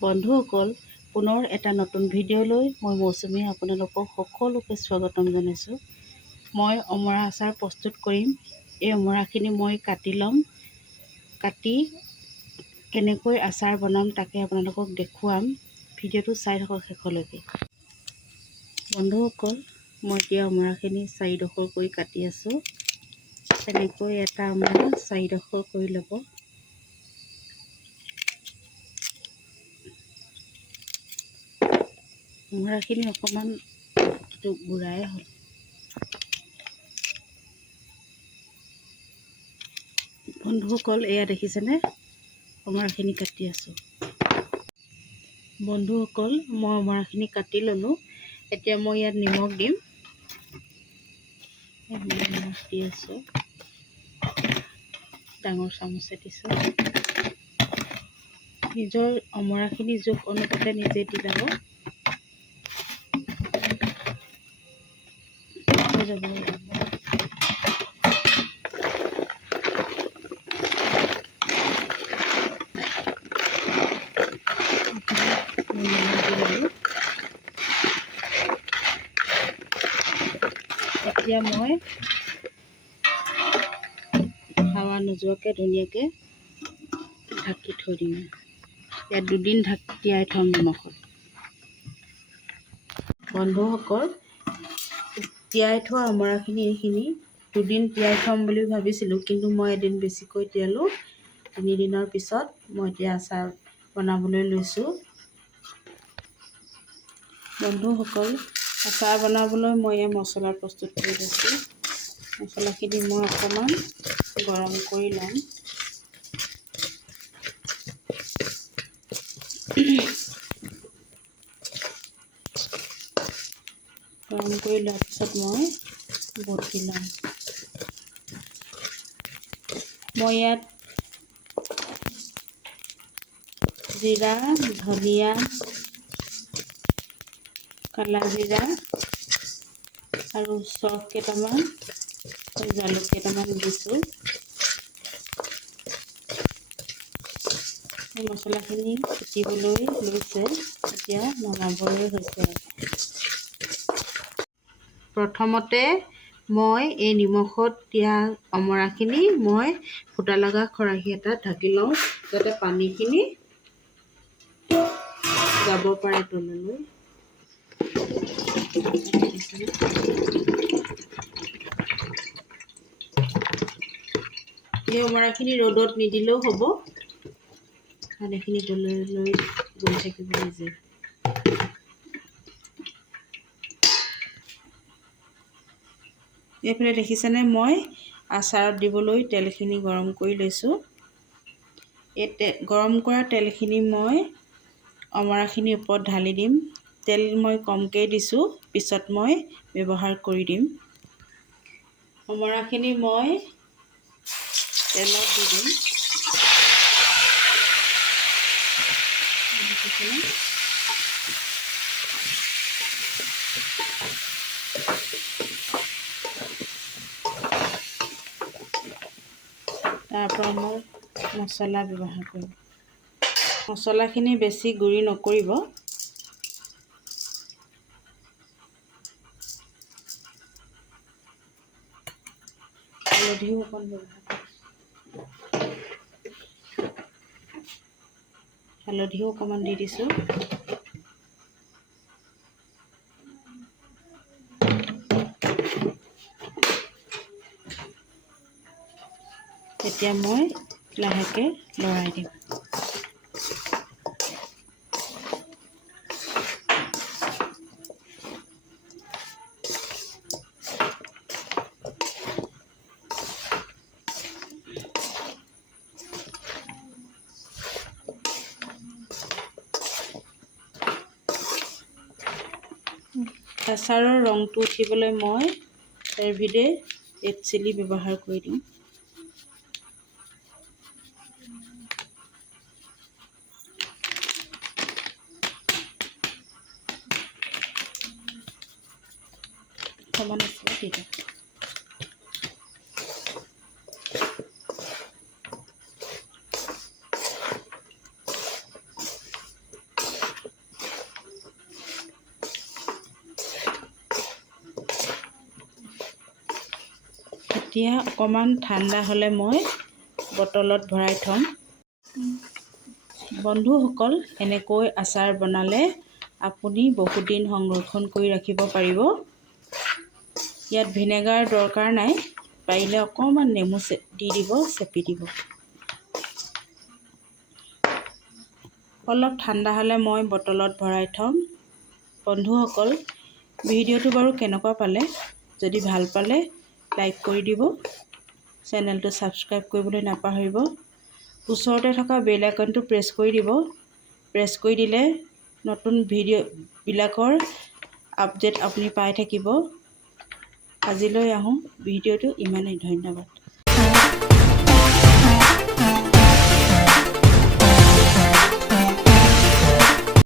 বন্ধুসকল, পুনৰ এটা নতুন ভিডিঅ'লৈ মই মৌচুমী আপোনালোকক সকলোকে স্বাগতম জনাইছোঁ। মই অমৰা আচাৰ প্ৰস্তুত কৰিম। এই অমৰাখিনি মই কাটি ল'ম। কাটি কেনেকৈ আচাৰ বনাম তাকে আপোনালোকক দেখুৱাম। ভিডিঅ'টো চাই থাকক শেষলৈকে। বন্ধুসকল, মই এতিয়া অমৰাখিনি 4ডোখৰ কৰি কাটি আছোঁ। তেনেকৈ এটা অমৰা 4ডোখৰ কৰি ল'ব। অমৰাখিনি অকণমান বুঢ়াই হ'ল। বন্ধুসকল, এয়া দেখিছেনে? অমৰাখিনি কাটি আছোঁ। বন্ধুসকল, মই অমৰাখিনি কাটি ল'লোঁ। এতিয়া মই ইয়াত নিমখ দিম। নিমখ দি আছোঁ। ডাঙৰ চামুচে দিছোঁ। নিজৰ অমৰাখিনি জোখ অনুপাতে নিজে দি যাব। এতিয়া মই হাৱা নোযোৱাকৈ ধুনীয়াকৈ ঢাকি থৈ দিম। ইয়াত 2 দিন তিয়াই থ'ম নিমখত। বন্ধুসকল, তিয়াই থোৱা অমৰাখিনি এইখিনি 2 দিন তিয়াই থ'ম বুলি ভাবিছিলোঁ, কিন্তু মই এদিন বেছিকৈ তিয়ালোঁ। 3 দিনৰ পিছত মই এতিয়া আচাৰ বনাবলৈ লৈছোঁ। বন্ধুসকল, আচাৰ বনাবলৈ মই এই মছলা প্ৰস্তুত কৰি লৈছোঁ। মছলাখিনি মই অকণমান গৰম কৰি ল'ম। গৰম কৰি লোৱাৰ পিছত মই বটি ল'ম। মই ইয়াত জিৰা, ধনিয়া, কালা জিৰা আৰু চফ কেইটামান, জালুক কেইটামান দিছোঁ। এই মছলাখিনি ফুটিবলৈ লৈছে। এতিয়া নমাবলৈ হৈছে। প্ৰথমতে মই এই নিমখত দিয়া অমৰাখিনি মই ফুটা লগা খৰাহী এটাত ঢাকি লওঁ, যাতে পানীখিনি যাব পাৰে তললৈ। এই অমৰাখিনি ৰ'দত নিদিলেও হ'ব, পানীখিনি তললৈ গৈ থাকিব নিজে। এইফালে দেখিছেনে, মই আচাৰত দিবলৈ তেলখিনি গৰম কৰি লৈছোঁ। এই গৰম কৰা তেলখিনি মই অমৰাখিনিৰ ওপৰত ঢালি দিম। তেল মই কমকৈ দিছোঁ, পিছত মই ব্যৱহাৰ কৰি দিম। অমৰাখিনি মই তেলত দি দিম। তাৰপৰা মই মছলা ব্যৱহাৰ কৰিম। মছলাখিনি বেছি গুড়ি নকৰিব। হালধিও অকণ ব্যৱহাৰ কৰিম। হালধিও অকণমান দি দিছোঁ। এতিয়া মই লাহেকৈ লৰাই দিম। আচাৰৰ ৰংটো উঠিবলৈ মই এভৰিডে ৰেড চিলি ব্যৱহাৰ কৰি দিম। অকণমান আছে দি দিম। এতিয়া অকণমান ঠাণ্ডা হ'লে মই বটলত ভৰাই থ'ম। বন্ধুসকল, এনেকৈ আচাৰ বনালে আপুনি বহুত দিন সংৰক্ষণ কৰি ৰাখিব পাৰিব। ইয়াত ভিনেগাৰ দৰকাৰ নাই, পাৰিলে অকণমান নেমু দি দিব, চেপি দিব। অলপ ঠাণ্ডা হ'লে মই বটলত ভৰাই থ'ম। বন্ধুসকল, ভিডিঅ'টো বাৰু কেনেকুৱা পালে? যদি ভাল পালে লাইক কৰি দিব, চেনেলটো ছাবস্ক্ৰাইব কৰিবলৈ নাপাহৰিব। ওচৰতে থকা বেল আইকনটো প্ৰেছ কৰি দিব। প্ৰেছ কৰি দিলে নতুন ভিডিঅ'বিলাকৰ আপডেট আপুনি পাই থাকিব। আজিলৈ আহোঁ, ভিডিঅ'টো ইমানেই। ধন্যবাদ।